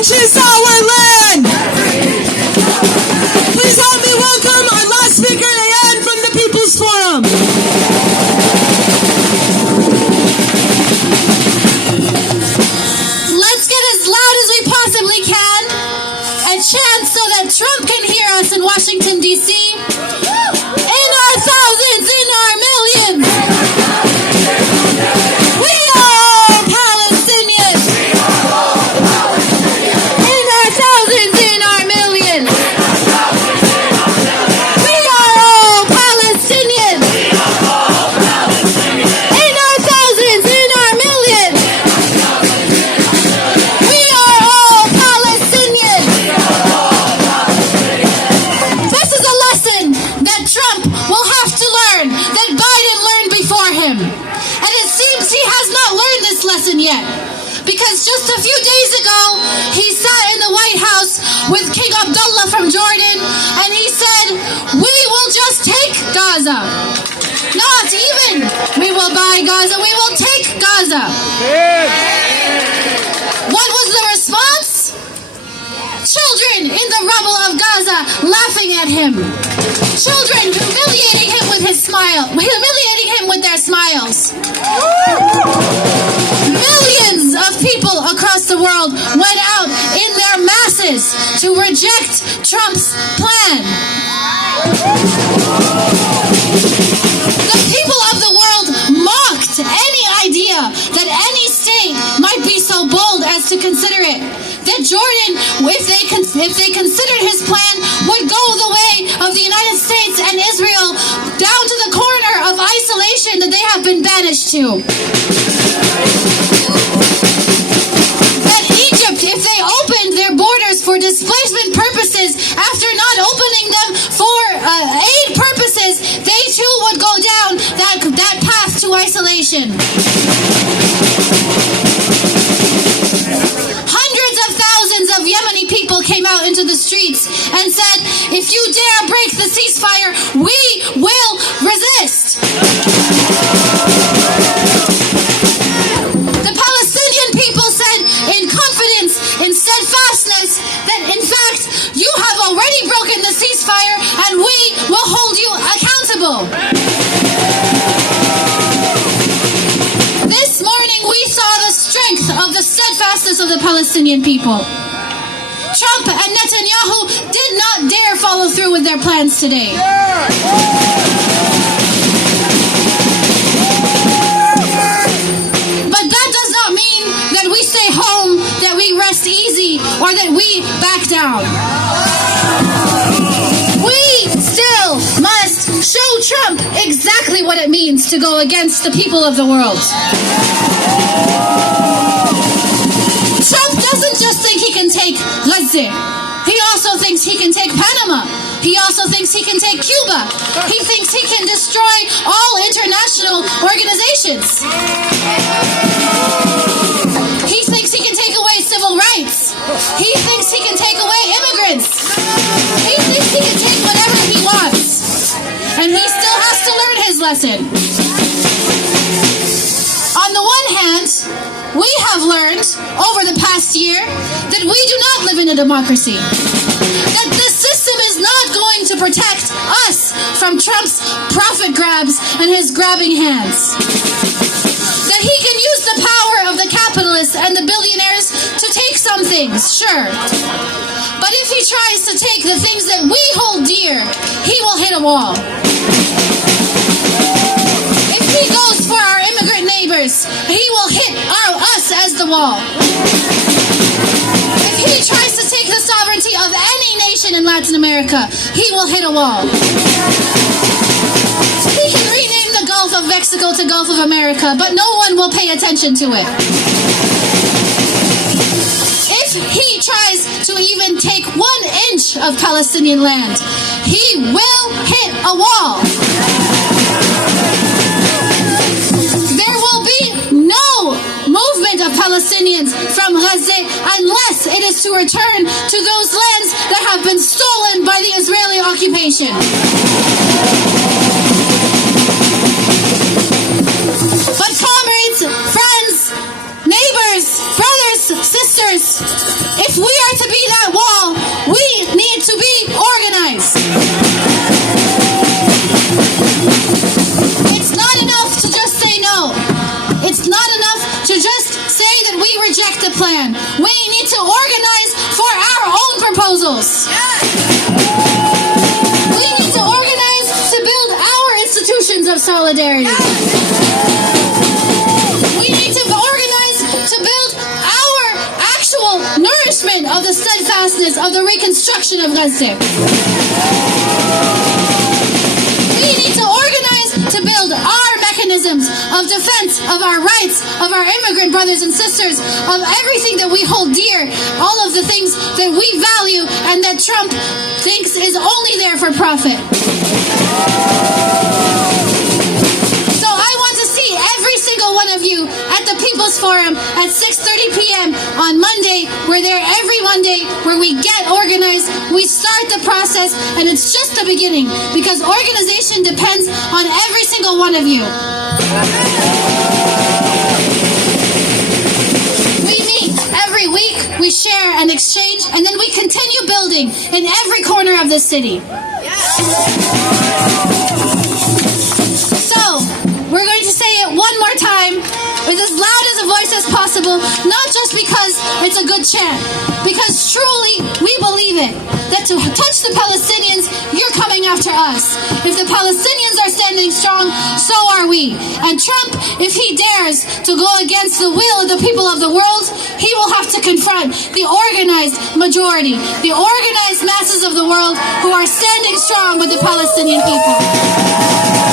inch is our land. Please help me welcome our last speaker, Ayan, from the People's Forum. Let's get as loud as we possibly can and chant so that Trump can hear us in Washington, D.C. In our thousands, in our millions. We are all Palestinians. In our thousands, in our millions. We are all Palestinians. In our thousands, in our millions. We are all Palestinians. This is a lesson that Trump will have to learn, that Biden learned before him. And it seems he has not learned this lesson yet. Because just a few days ago, he sat in the White House with King Abdullah from Jordan, and he said, we will just take Gaza. Not even we will buy Gaza, we will take Gaza. What was the response? Children in the rubble of Gaza laughing at him. Children humiliating him with their smiles. Millions of people across the world went out in their masses to reject Trump's plan. The people of the world mocked any idea that any state might be so bold as to consider it. That Jordan, if they considered his plan, would go the way of the United States and Israel down to the corner of isolation that they have been banished to. That Egypt, if they opened their borders for displacement purposes after not opening them for aid purposes, they too would go down that path to isolation. Hundreds of thousands of Yemeni people came out into the streets and said, if you dare break the ceasefire, we will resist. The Palestinian people said in confidence, in steadfastness, that in fact, you have already broken the ceasefire and we will hold you accountable. This morning we saw the strength of the steadfastness of the Palestinian people. Trump and Netanyahu did not dare follow through with their plans today. But that does not mean that we stay home, that we rest easy, or that we back down. We still must show Trump exactly what it means to go against the people of the world. Trump doesn't just think he can take Gaza. He also thinks he can take Panama. He also thinks he can take Cuba. He thinks he can destroy all international organizations. He thinks he can take away civil rights. He thinks he can take away immigrants. He thinks he can take whatever he wants. And he still has to learn his lesson. On the one hand, we have learned over the past year that we do not live in a democracy. That this system is not going to protect us from Trump's profit grabs and his grabbing hands. That he can use the power of the capitalists and the billionaires to take some things, sure. But if he tries to take the things that we hold dear, he will hit a wall. If he goes for our immigrant neighbors, he will hit us as the wall. If he tries to take the sovereignty of any nation in Latin America, he will hit a wall. He can rename the Gulf of Mexico to Gulf of America, but no one will pay attention to it. If he tries to even take 1 inch of Palestinian land, he will hit a wall. There will be no movement of Palestinians from Gaza unless it is to return to those lands that have been stolen by the Israeli occupation. But comrades, friends, neighbors, brothers, sisters, protesters, if we are to be that wall, we need to be organized. It's not enough to just say no. It's not enough to just say that we reject the plan. We need to organize for our own proposals. We need to organize to build our institutions of solidarity. We need to organize to build our actual nourishment of the steadfastness of the reconstruction of Gaza. We need to organize to build our mechanisms of defense of our rights, of our immigrant brothers and sisters, of everything that we hold dear, all of the things that we value and that Trump thinks is only there for profit. So I want to see every single one of you at the People's Forum at 6:30 p.m. on Monday. We're there every Monday where we get organized, we start the process, and it's just the beginning because organization depends on every single one of you. We meet every week, we share and exchange, and then we continue building in every corner of the city. So, we're going to say it one more time with as loud as a voice as possible, not just because it's a good chant, because truly we believe it, that to touch the Palestinians, you're coming after us. If the Palestinians are standing strong, so are we. And Trump, if he dares to go against the will of the people of the world, he will have to confront the organized majority, the organized masses of the world who are standing strong with the Palestinian people.